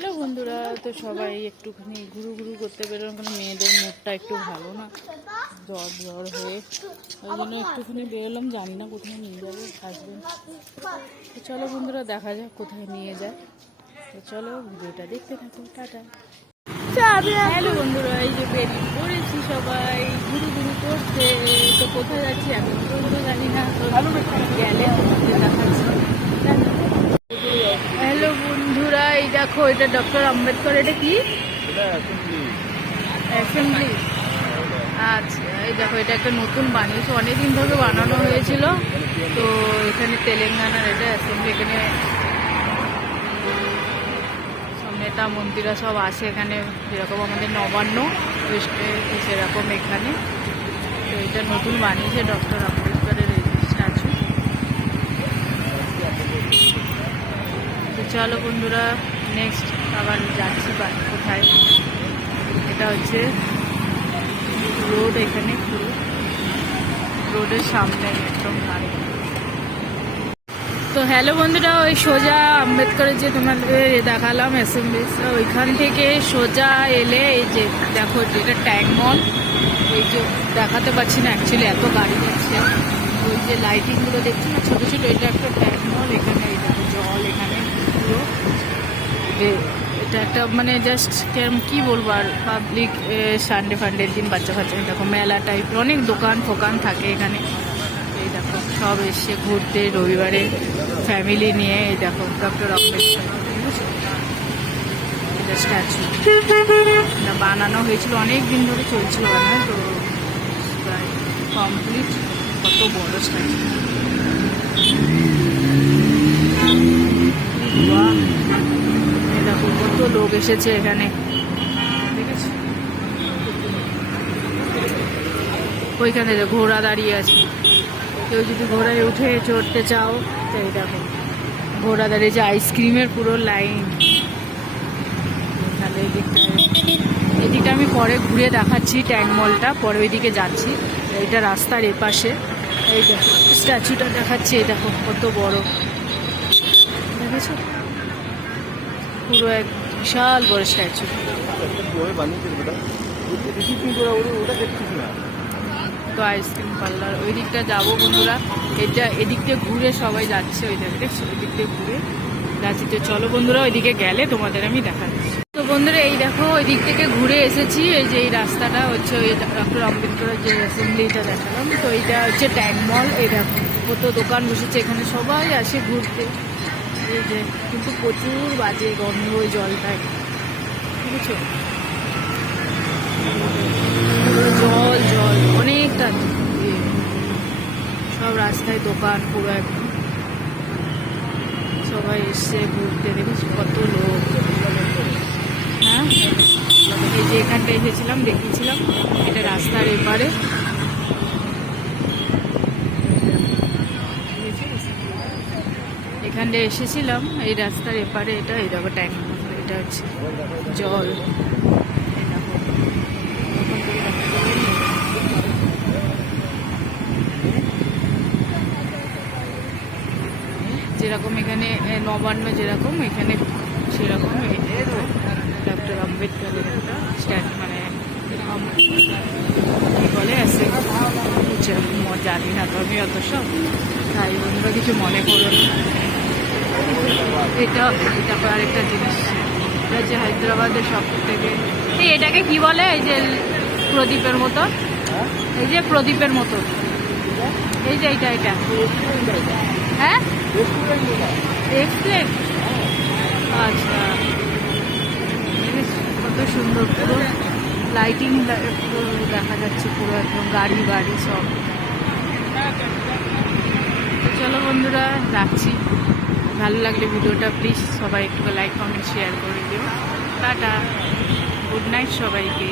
Hello বন্ধুরা, তো সবাই একটুখানি ঘুরু ঘুরু করতে বেরোলাম, কারণ মেয়েদের মুডটা একটু ভালো না, জ্বর জ্বর হয়ে, ওই জন্য একটুখানি বেরোলাম। জানি না কোথায় নিয়ে যাবে হাজবেন্ড। তো চলো বন্ধুরা, দেখা যাক কোথায় নিয়ে যায়। তো চলো ভিডিওটা দেখতে থাকো। টাটা। হ্যালো বন্ধুরা, এই যে বেরিয়ে পড়েছি সবাই ঘুরু ঘুরু করতে। তো কোথায় যাচ্ছি এখন পর্যন্ত জানি না, তো গেলে তোমাদের দেখাচ্ছি। হ্যালো বন্ধুরা, এই দেখো, এটা ডক্টর আম্বেদকর। এটা কি? অ্যাসেম্বলি। আচ্ছা, এই দেখো, এটা একটা নতুন বানিয়েছে, অনেকদিন ধরে বানানো হয়েছিল। তো এখানে তেলেঙ্গানার এটা অ্যাসেম্বলি। এখানে সব নেতা মন্ত্রীরা সব আসে এখানে, যেরকম আমাদের নবান্ন ওয়েস্টে সেরকম এখানে। তো এটা নতুন বানিয়েছে ডক্টর আম্বেদকরের স্ট্যাচু। তো চলো বন্ধুরা, নেক্সট আবার যাচ্ছি কোথায়। এটা হচ্ছে রোড, এখানে পুরো রোডের সামনে একদম দাঁড়িয়ে। তো হ্যালো বন্ধুরা, ওই সোজা আম্বেদকরের যে তোমাদের দেখালাম অ্যাসেম্বলি, ওইখান থেকে সোজা এলে এই যে দেখো, যেটা ট্যাঙ্ক মল। এই যে দেখাতে পাচ্ছি না অ্যাকচুয়ালি, এত গাড়ি যাচ্ছে। ওই যে লাইটিংগুলো দেখছি না ছোটো ছোটো, এটা একটা ট্যাঙ্ক মল। এখানে এই দেখো জল, এখানে পুরো এটা একটা মানে জাস্ট কি বলবো আর, পাবলিক সানডে ফান্ডের দিন বাচ্চা কাচ্চা দেখো মেলা টাইপের অনেক দোকান ফোকান থাকে এখানে। এই দেখো সব এসে ঘুরতে রবিবারে ফ্যামিলি নিয়ে। এই দেখো ডক্টর আম্বেদকর, এটা স্ট্যাচু। এটা বানানো হয়েছিল, অনেক দিন ধরে চলছিল বানানো, তো প্রায় কমপ্লিট। কত বড় স্ট্যাচু! দেখো কত লোক এসেছে এখানে, দেখেছি। ওইখানে ঘোড়া দাঁড়িয়ে আছে, কেউ যদি ঘোড়ায় উঠে চড়তে চাও তো এই দেখো ঘোড়া দাঁড়িয়েছে। আইসক্রিমের পুরো লাইন এখানে। এদিকটা আমি পরে ঘুরে দেখাচ্ছি, ট্যাঙ্ক মলটা পরে ওইদিকে যাচ্ছি। এইটা রাস্তার এপাশে, এই দেখো স্ট্যাচুটা দেখাচ্ছি। এই দেখো কত বড়, দেখেছো? পুরো এক বিশাল বড় স্ট্যাচু। তো আইসক্রিম পার্লার ওই দিকটা যাবো বন্ধুরা। এটা এদিক দিয়ে ঘুরে সবাই যাচ্ছে, ওই দেখো ওই দিক দিয়ে ঘুরে যাচ্ছি। তো চলো বন্ধুরা, ওইদিকে গেলে তোমাদের আমি দেখাচ্ছি। তো বন্ধুরা, এই দেখো ওই দিক থেকে ঘুরে এসেছি। এই যে এই রাস্তাটা হচ্ছে ওই ডক্টর আম্বেদকরের যে অ্যাসেম্বলিটা দেখালাম, তো এইটা হচ্ছে ট্যাঙ্ক মল। এই দেখো কত দোকান বসেছে এখানে, সবাই আসে ঘুরতে। এই যে কিন্তু প্রচুর বাজে গন্ধ ওই জলটায়, বুঝেছো? জল জল অনেকটা, সব রাস্তায় দোকান পুরো একদম, সবাই এসছে ঘুরতে। দেখেছি কত লোক। হ্যাঁ, এই যে এখানটা এসেছিলাম, দেখিয়েছিলাম, এটা রাস্তার এপারে। এখানটা এসেছিলাম, এই রাস্তার এপারে এটা। এই দেখো ট্যাঙ্ক, এটা হচ্ছে জল। যেরকম এখানে নবান্ন যেরকম, এখানে সেরকম ডক্টর আম্বেদকরের একটা স্ট্যাচু, মানে কী বলে আছে, জানি না তো আমি অত সব, তাই বন্ধুরা কিছু মনে করো না। এটা আরেকটা জিনিস, এটা হচ্ছে হায়দ্রাবাদের সব থেকে, এটাকে কি বলে, এই যে প্রদীপের মতো, এই যে প্রদীপের মতো, এই যে এটা হ্যাঁ রেস্টুরেন্ট। আচ্ছা, কত সুন্দর, পুরো লাইটিং পুরো দেখা যাচ্ছে, পুরো একদম গাড়ি বাড়ি সব। চলো বন্ধুরা, রাখছি। ভালো লাগলে ভিডিওটা প্লিজ সবাই একটু লাইক কমেন্ট শেয়ার করে দিও। টাটা, গুড নাইট সবাইকে।